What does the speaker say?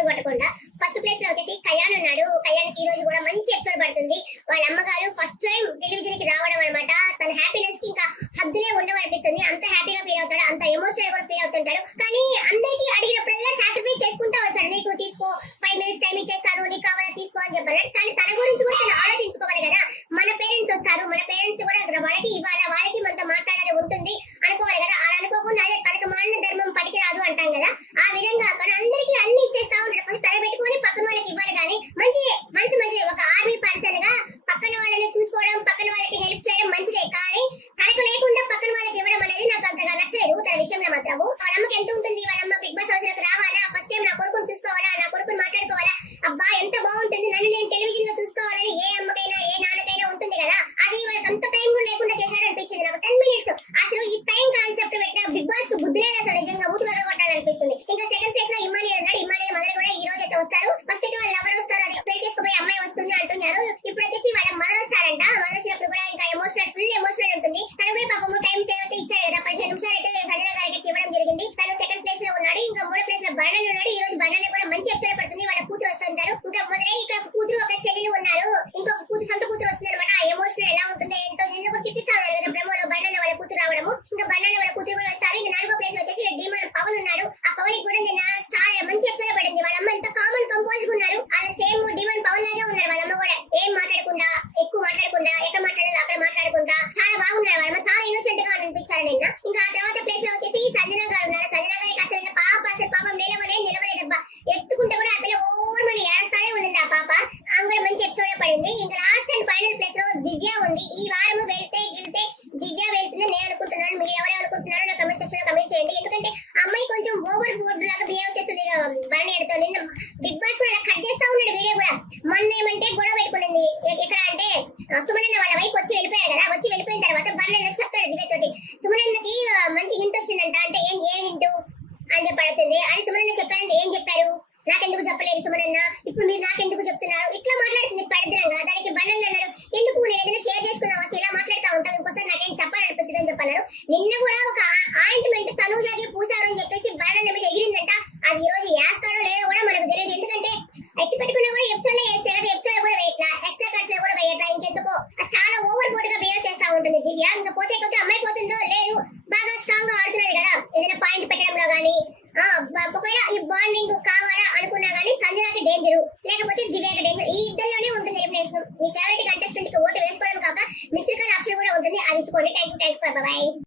Bore కొట్టకుండా first place లో వచ్చేసి కళ్యాణ్ ఉన్నాడు. కళ్యాణ్ కి ఈ రోజు కూడా మంచి ఎపిసోడ్ పడుతుంది. వాళ్ళ అమ్మగారు ఫస్ట్ టైం టెలివిజన్ కి రావడం అన్నమాట. తన హ్యాపీనెస్ కి ఇంకా హద్దులే ఉండవనిపిస్తుంది. అంత హ్యాపీగా ఫీల్ అవుతాడు, అంత ఎమోషనల్ గా ఫీల్ అవుతుంటాడు. కానీ అందరికి అడిగినప్పుడల్లా సాక్రిఫైస్ చేసుకుంటా వచ్చాడు. నీకు తీసుకో 5 minutes టైం ఇచ్చేస్తాను, నీకు కావాలా తీసుకో అని చెప్పారు. కానీ తన గురించి కూడా తను ఆలోచించుకోవాలి కదా. మన పేరెంట్స్ వస్తారు, మన పేరెంట్స్ కూడా వాళ్ళకి ఇవ్వాలా, వాళ్ళకి మనతో మాట్లాడాలి ఉంటుంది అనుకోవాలి కదా. అలా అనుకోకుండా అదే తనకు మాలిన ధర్మం పనికిరాదు అంటాం కదా. ఆ విధంగా కానీ అందరికి అన్ని ఇచ్చేస్తా ఉంటాడు. ఫస్ట్ తన పెట్టుకొని పక్కన వాళ్ళకి ఇవ్వాలి. కానీ మంచి మంచిది ఒక ఆర్మీ పర్సన్ గా పక్కన వాళ్ళని చూసుకోవడం, పక్కన వాళ్ళకి హెల్ప్ చేయడం మంచిదే. కానీ తనకు లేకుండా పక్కన వాళ్ళకి ఇవ్వడం అనేది నాకు అంతగా నచ్చలేదు తన విషయంలో మాత్రము. వాళ్ళ అమ్మకి ఎంత ఉంటుంది, వాళ్ళ అమ్మ బిగ్ బాస్ హౌస్ లోకి రావాలా, ఫస్ట్ టైం నా కొడుకుని చూసుకోవాలా, నా కొడుకుని మాట్లాడుకోవాలా, అబ్బా ఎంత బాగుంటుంది, నన్ను నేను టెలివిజన్ లో చూసుకోవాలని ఏ అమ్మకైనా ఏ నాన్నకైనా ఉంటుంది కదా. అది వాళ్ళకి అంత టైం కూడా లేకుండా చేశాడు అనిపించింది నాకు. 10 minutes అసలు ఈ టైం కాన్సెప్ట్ పెట్టిన బిగ్ బాస్ కు బుద్ధి లేదు అసలు. నిజంగా ఊటి మీద కొట్టాలనిపిస్తుంది. ఇంకా సెకండ్ ప్లేస్ లో ఇమానియల్ ఉన్నాడు. ఇమానియల్ మదర్ కూడా ఈ రోజు అయితే వస్తారు. ఫస్ట్ అయితే వాళ్ళు ఎవరు వస్తారు, అది ప్లే చేసుకుపోయి అమ్మాయి వస్తుంది అంటున్నారు. ఇప్పుడు వచ్చేసి వాళ్ళ మదర్ వస్తారంట. మదర్ వచ్చినప్పుడు కూడా ఇంకా ఫుల్ ఎమోషనల్ ఉంటుంది. తను కూడా పాపము టైం సేవ్ అయితే ఇచ్చాడు కదా. 15 నిమిషాలు అయితే సంజన గారికి ఇవ్వడం జరిగింది. తను సెకండ్ ప్లేస్ లో ఉన్నాడు. ఇంకా మూడో ప్లేస్ లో బర్ణన్ ఉన్నాడు. ఈ రోజు బర్ణన్ కూడా మంచి ఎపిసోడ్ పడుతుంది. వాళ్ళ కూతురు వస్తుంటారు. ఇంకా మొదలై ఇక్కడ కూతురు ఒక చెల్లెలు ఉన్నారు. ఇంకొక కూతురు సొంత కూతురు వస్తుంది అనమాట. ఆ ఎమోషనల్ ఎలా ఉంటుందో ఏంటో నిన్న కూడా చూపిస్తా ఉన్నారు కదా బ్రహ్మలో బర్ణన్ వాళ్ళ కూతురు రావడము. ఇంకా బర్ణన్ వాళ్ళ కూతురు కూడా వస్తారు. ఇంకా నాలుగో ప్లేస్ లో వచ్చేసి డీమాన్ పవన్ ఉన్నాడు. ఆ పవన్ కూడా నిన్న చాలా మంచి ఎపిసోడ్ పడింది. వాళ్ళ అమ్మ ఎంత కామన్ కంపోజ్ ఉన్నారు. అలా సేమ్ డీమాన్ పవన్ లాగే ఉన్నారు. వాళ్ళ అమ్మ కూడా ఏం మాట్లాడకుండా, ఎక్కువ మాట్లాడకుండా, ఎక్కడ మాట్లాడాలో అక్కడ మాట్లాడకుండా చాలా బాగున్నారు. వాళ్ళ అమ్మ చాలా ఇన్నోసెంట్ గా అనిపించారు నిన్న. ఇంకా ఆ తర్వాత ప్లేస్ లో వచ్చేసి సంజన గారు ఉన్నారు. సంజన గారికి అసలు పాపం నిలవలేదబ్బా. ఎత్తుకుంటే కూడా ఆ పిల్ల ఓవర్ మని ఏస్తానే ఉండింది ఆ పాప. ఆమె కూడా మంచి ఎపిసోడ్ పడింది. ఇంకా లాస్ట్ అండ్ ఫైనల్ ప్లేస్ లో దివ్య ఉంది. ఈ వారం వెళ్తే దివ్య వెళ్తుందని నేను అనుకుంటున్నాను. మీరు ఎవరు అనుకుంటున్నారో నా కమెంట్ సెక్షన్ లో కమెంట్ చేయండి. ఎందుకంటే అమ్మాయి కొంచెం ఓవర్ బోర్డ్ లాగా బిహేవ్ చేస్తుంది బర్ణి అడితో. నిన్న బిగ్ బాస్ కూడా కట్ చేస్తా ఉన్నాడు వీడియో కూడా. మొన్న ఏమంటే గొడవ పెట్టుకునింది. ఎక్కడ అంటే సుమనన్న వాళ్ళ వైఫ్ వచ్చి వెళ్ళిపోయారు కదా. వచ్చి వెళ్ళిపోయిన తర్వాత బర్ణి చెప్తాడు దివ్య తోటి, సుమనన్నకి మంచి హింట్ వచ్చిందంట. అంటే ఏం హింట్ అని చెప్పి అడుగుతుంది. అది సుమనన్న చెప్పారంటే ఏం చెప్పారు, నాకెందుకు చెప్పలేదు సుమనన్న, ఇప్పుడు మీరు నాకెందుకు చెప్తున్నారు, ఇట్లా మాట్లాడుతుంది పడిద్రంగా. దానికి బర్ణన్ అన్నారు, ఎందుకు నేను ఏదైనా షేర్ చేసుకుందాం వస్తే ఇలా మాట్లాడుతూ ఉంటాం, ఇంకోసారి నాకేం చెప్పాలనిపించదు అని చెప్పన్నారు. నిన్న కూడా ఒక ఆయింట్మెంట్ తనూజాకి పూసారు అని చెప్పేసి బర్ణన్ మీద ఎగిరిందంట. అది ఈ రోజు వేస్తాడో లేదో కూడా మనకు తెలియదు. ఎందుకంటే ఎత్తి పెట్టుకున్నా కూడా ఎపిసోడ్ లో వేస్తే కదా, ఎపిసోడ్ కూడా వేయట్లా, ఎక్స్ట్రా కట్స్ లో కూడా వేయట్లా. ఇంకెందుకో చాలా ఓవర్ బోర్డ్ గా బిహేవ్ చేస్తా ఉంటుంది దివ్య. ఇంకా పోతే అమ్మాయి పోతుందో లేదు, బాగా స్ట్రాంగ్ గా ఆడుతున్నది కదా ఏదైనా పాయింట్ పెట్టడంలో గానీ. ఒకవేళ ఈ బాండింగ్ కావాలా అనుకున్నా గానీ సంజనాకి డేంజర్, లేకపోతే దివ్యకి డేంజర్. ఈ ఇద్దరిలోనే ఉంటుంది ఎలిమినేషన్. మీ ఫేవరెట్ కంటెస్టెంట్ కి ఓటు వేసుకోవడం కాక మిస్డ్ కాల్ ఆప్షన్ కూడా ఉంటుంది. అది ఇచ్చుకోండి. Thank you for by.